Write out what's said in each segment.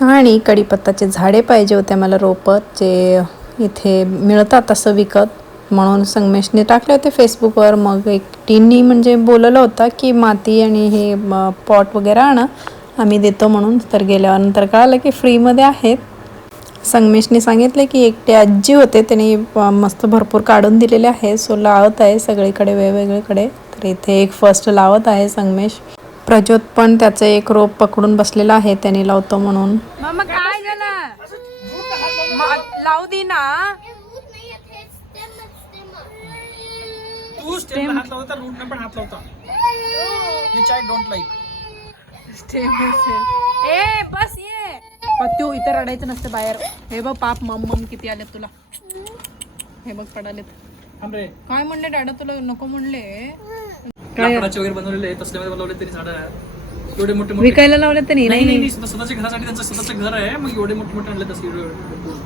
आणि कढीपत्ताचे झाडे पाहिजे होते मला रोपं जे इथे मिळतात असं विकत. म्हणून संगमेशने टाकले होते फेसबुकवर. मग एक टीननी म्हणजे बोलवलं होतं की माती आणि हे पॉट वगैरे आणा आम्ही देतो म्हणून. तर गेल्यानंतर कळालं की फ्रीमध्ये आहेत. संगमेशने सांगितले की एकटे आजी होते त्यांनी मस्त भरपूर काढून दिलेले आहे. सो लावत आहे सगळीकडे वेगवेगळीकडे. तर इथे एक फर्स्ट लावत आहे संगमेश. प्रज्योत पण त्याचं एक रोप पकडून बसलेला आहे त्यांनी लावतो म्हणून. मग काय झालं? लावू दे ना. तू स्टेम हात लावता रूट पण हात लावता. विच आय डोंट लाईक ए बस ये. पत्यो इथं रडायचं नसतं बाहेर. हे बघ पाप मम मम किती आलेत तुला. हे बघ पडालेत. काय म्हणले डॅडा तुला नको म्हणले. लाकडाचे वगैरे बनवलेले तसल्यामध्ये बनवले तरी झाड आहे एवढे मोठे मोठे विकायला लावले तर नाही नाही नाही, स्वतःच्या घरासाठी त्यांचं स्वतःचं घर आहे. मग एवढे मोठे मोठे आणले तसं एवढे एवढे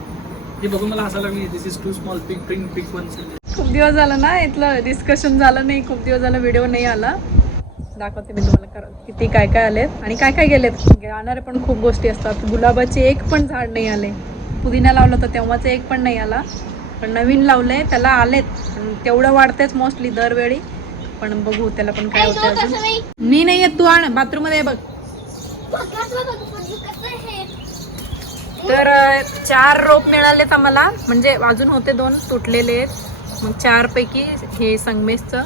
हे बघून मला हसायला लागली this is too small big big big one खूप दिवस झालं ना इथलं डिस्कशन झालं नाही खूप दिवस झालं व्हिडिओ नाही आला. दाखवते मी तुम्हाला कर किती काय काय आलेत आणि काय काय गेलेत. जाणारे पण खूप गोष्टी असतात. गुलाबाचे एक पण झाड नाही आले. पुदिना लावलं होतं तेव्हाचं एक पण नाही आला. पण नवीन लावलंय त्याला आलेत. पण तेवढं वाढतेच मोस्टली दरवेळी. पण बघू त्याला पण काय होतं मी नाही येत तू आण बाथरूममध्ये बघ तर चार रोप मिळालेत आम्हाला. म्हणजे अजून होते दोन तुटलेले आहेत. मग चारपैकी हे संगमेशचं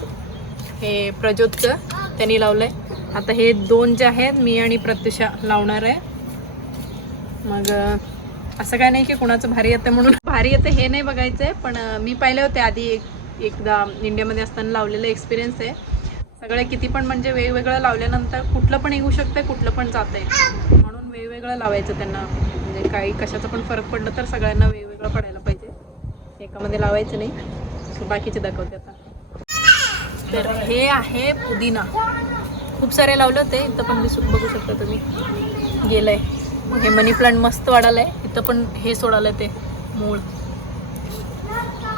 हे प्रज्योतचं त्यांनी लावलंय. आता हे दोन जे आहेत मी आणि प्रत्युषा लावणार आहे. मग असं काय नाही की कुणाचं भारी येतं म्हणून. भारी येतं हे नाही बघायचं आहे पण मी पाहिले होते आधी एक एकदा इंडियामध्ये असताना लावलेलं एक्सपिरियन्स आहे. सगळे किती पण म्हणजे वेगवेगळं लावल्यानंतर कुठलं पण येऊ शकतं कुठलं पण जातंय. म्हणून वेगवेगळं लावायचं त्यांना. म्हणजे काही कशाचा पण फरक पडलं तर सगळ्यांना वेगवेगळं पडायला पाहिजे. एकामध्ये लावायचं नाही. बाकीचे दाखवते आता. तर हे आहे पुदिना. खूप सारे लावलं होते इथं पण दिसून बघू शकता तुम्ही. गेलंय. आहे हे मनी प्लांट मस्त वाढायलंय इथं पण हे सोडालंय ते. मूळ.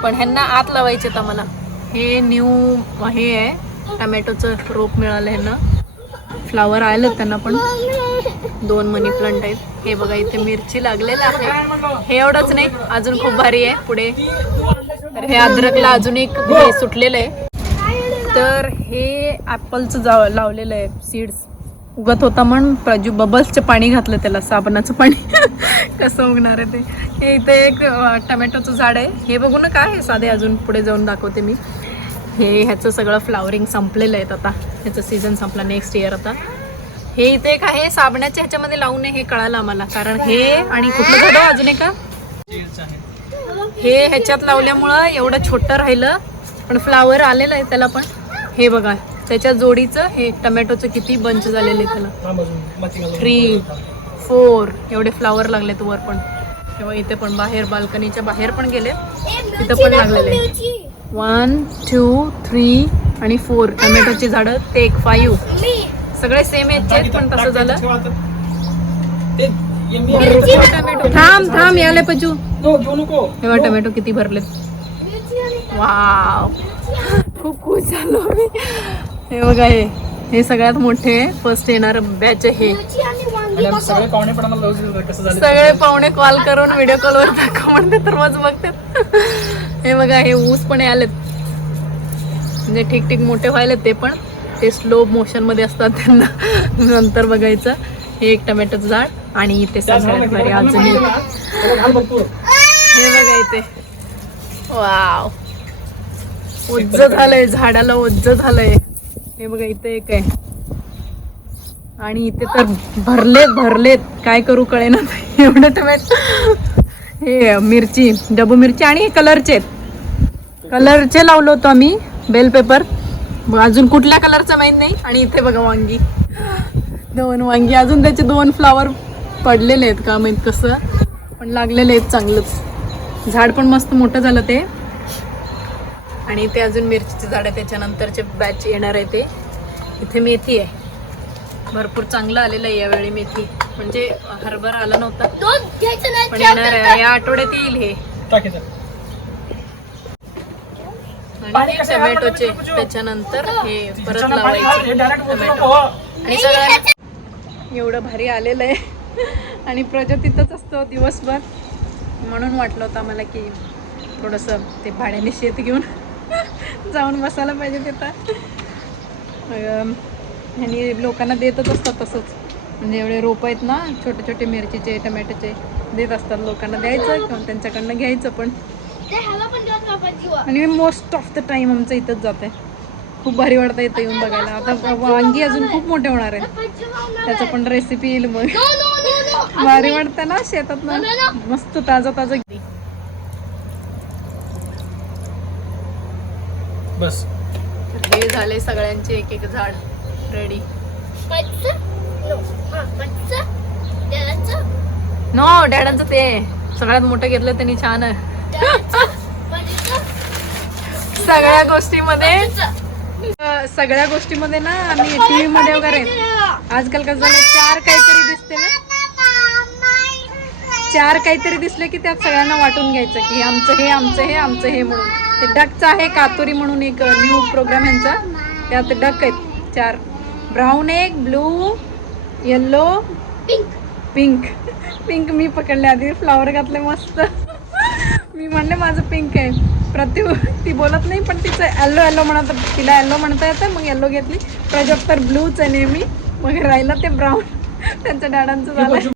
पण ह्यांना आत लावायचे आम्हाला हे न्यू हे आहे. टमॅटोचं रोप मिळालं ह्यांना. फ्लावर आलं त्यांना पण. दोन मनी प्लांट आहेत. हे बघा इथे मिरची लागलेलं आहे. हे एवढंच नाही अजून खूप भारी आहे पुढे. तर हे अद्रकला अजून एक हे सुटलेलं आहे. तर हे ॲपलचं जाव लावलेलं आहे सीड्स उगत होता म्हण प्राजू बबल्सचं पाणी घातलं त्याला साबणाचं पाणी. कसं उगणार आहे ते? हे इथे एक टमॅटोचं झाड आहे. हे बघू ना काय आहे साधे अजून पुढे जाऊन दाखवते मी. हे ह्याचं सगळं फ्लावरिंग संपलेलं आहे आता. ह्याचं सीझन संपला नेक्स्ट इयर आता. हे इथे एक आहे साबणाच्या ह्याच्यामध्ये लावू नये हे कळालं आम्हाला. कारण हे आणि कुठलं झाड आहे अजून एक? हे ह्याच्यात लावल्यामुळं एवढं छोटं राहिलं पण फ्लावर आलेलं आहे त्याला पण. हे बघा त्याच्या जोडीचं हे टमॅटोचं किती बंच झालेले त्याला. थ्री फोर एवढे फ्लावर लागलेत वर पण. तेव्हा इथे पण बाहेर बाल्कनीच्या बाहेर पण गेले. तिथं पण लागलेले. वन टू थ्री आणि फोर टमॅटोची झाडं ते एक फाईव्ह सगळे सेम आहेत पण तसं झालं. टमॅटो. थांब थांब याले पजू तेव्हा टमॅटो किती भरलेत. वाव खूप खुश झालो मी. हे बघा हे. हे सगळ्यात मोठे. फर्स्ट येणार बॅच हे सगळे पाहुणे पण आम्हाला लावून कसं झालं सगळे पाहुणे कॉल करून व्हिडिओ कॉलवर दाखव म्हणते तर रोज बघतात हे बघा हे ऊस पण आलेत. म्हणजे ठीक ठीक मोठे व्हायले ते पण. ते स्लो मोशनमध्ये असतात त्यांना. नंतर बघायचं. हे एक टमॅटोचं झाड आणि इथे सगळ्यात भारी अजून हे बघा इथे. वाव. ओज्ज झालंय झाडाला ओज्ज झालंय. हे बघा इथे एक आहे. आणि इथे तर भरलेत भरलेत काय करू कळे ना एवढं तर हे मिरची डबू मिरची आणि हे कलरचे. आहेत कलरचे लावलो होतो आम्ही बेल पेपर. अजून कुठल्या कलरचं माहीत नाही. आणि इथे बघा वांगी. दोन वांगी. अजून त्याचे दोन फ्लावर पडलेले आहेत का माहीत कसं. पण लागलेले आहेत चांगलंच. झाड पण मस्त मोठं झालं ते. आणि ते अजून मिरचीचे झाड आहे त्याच्यानंतरचे बॅच येणार आहे ते. इथे मेथी आहे. भरपूर चांगलं आलेलं आहे यावेळी मेथी. म्हणजे हरभरा आला नव्हता. पण येणार आहे. या आठवड्यात येईल हे. आणि हे. टमॅटोचे त्याच्यानंतर हे परत लावायचे हे डायरेक्ट टमॅटो आणि सगळं एवढं भारी आलेलं आहे. आणि प्रजा तिथंच असतो दिवसभर. म्हणून वाटलं होतं आम्हाला की थोडंसं ते भाड्याने शेत घेऊन जाऊन बसायला पाहिजे तिथं. आणि लोकांना देतच असतात तसंच. म्हणजे एवढे रोपं आहेत ना छोटे छोटे मिरचीचे टमॅटोचे देत असतात लोकांना. द्यायचं किंवा त्यांच्याकडनं घ्यायचं पण. आणि मोस्ट ऑफ द टाइम आमचं इथंच जात आहे खूप भारी वाटतं इथं येऊन बघायला. आता वांगी अजून खूप मोठे होणार आहेत त्याचं पण रेसिपी येईल मग भारी वाटतं ना शेतात मस्त ताजं ताजं बस. हे झाले सगळ्यांचे एक एक झाड. रेडी नो डॅडांचं ते सगळ्यात मोठं घेतलं त्यांनी छान. आहे सगळ्या गोष्टीमध्ये अं, सगळ्या गोष्टीमध्ये ना आम्ही टीव्ही मध्ये वगैरे आजकाल कसं झालं चार काहीतरी दिसते ना. चार काहीतरी दिसले की त्यात सगळ्यांना वाटून घ्यायचं की आमचं हे आमचं हे आमचं हे म्हणून. ते डकचं आहे कातुरी म्हणून एक न्यू प्रोग्राम यांचा. त्यात डक आहेत चार. ब्राऊन एक ब्लू येल्लो पिंक पिंक मी पकडले आधी फ्लावर घातले मस्त. मी म्हणले माझं पिंक आहे. प्रत्यू ती बोलत नाही पण तिचं येल्लो येल्लो म्हणत तिला येल्लो म्हणता येतं मग येल्लो घेतली. प्रजोग तर ब्लूच आहे नेहमी. मग राहिलं ते ब्राऊन त्यांच्या डॅडांचं झालं.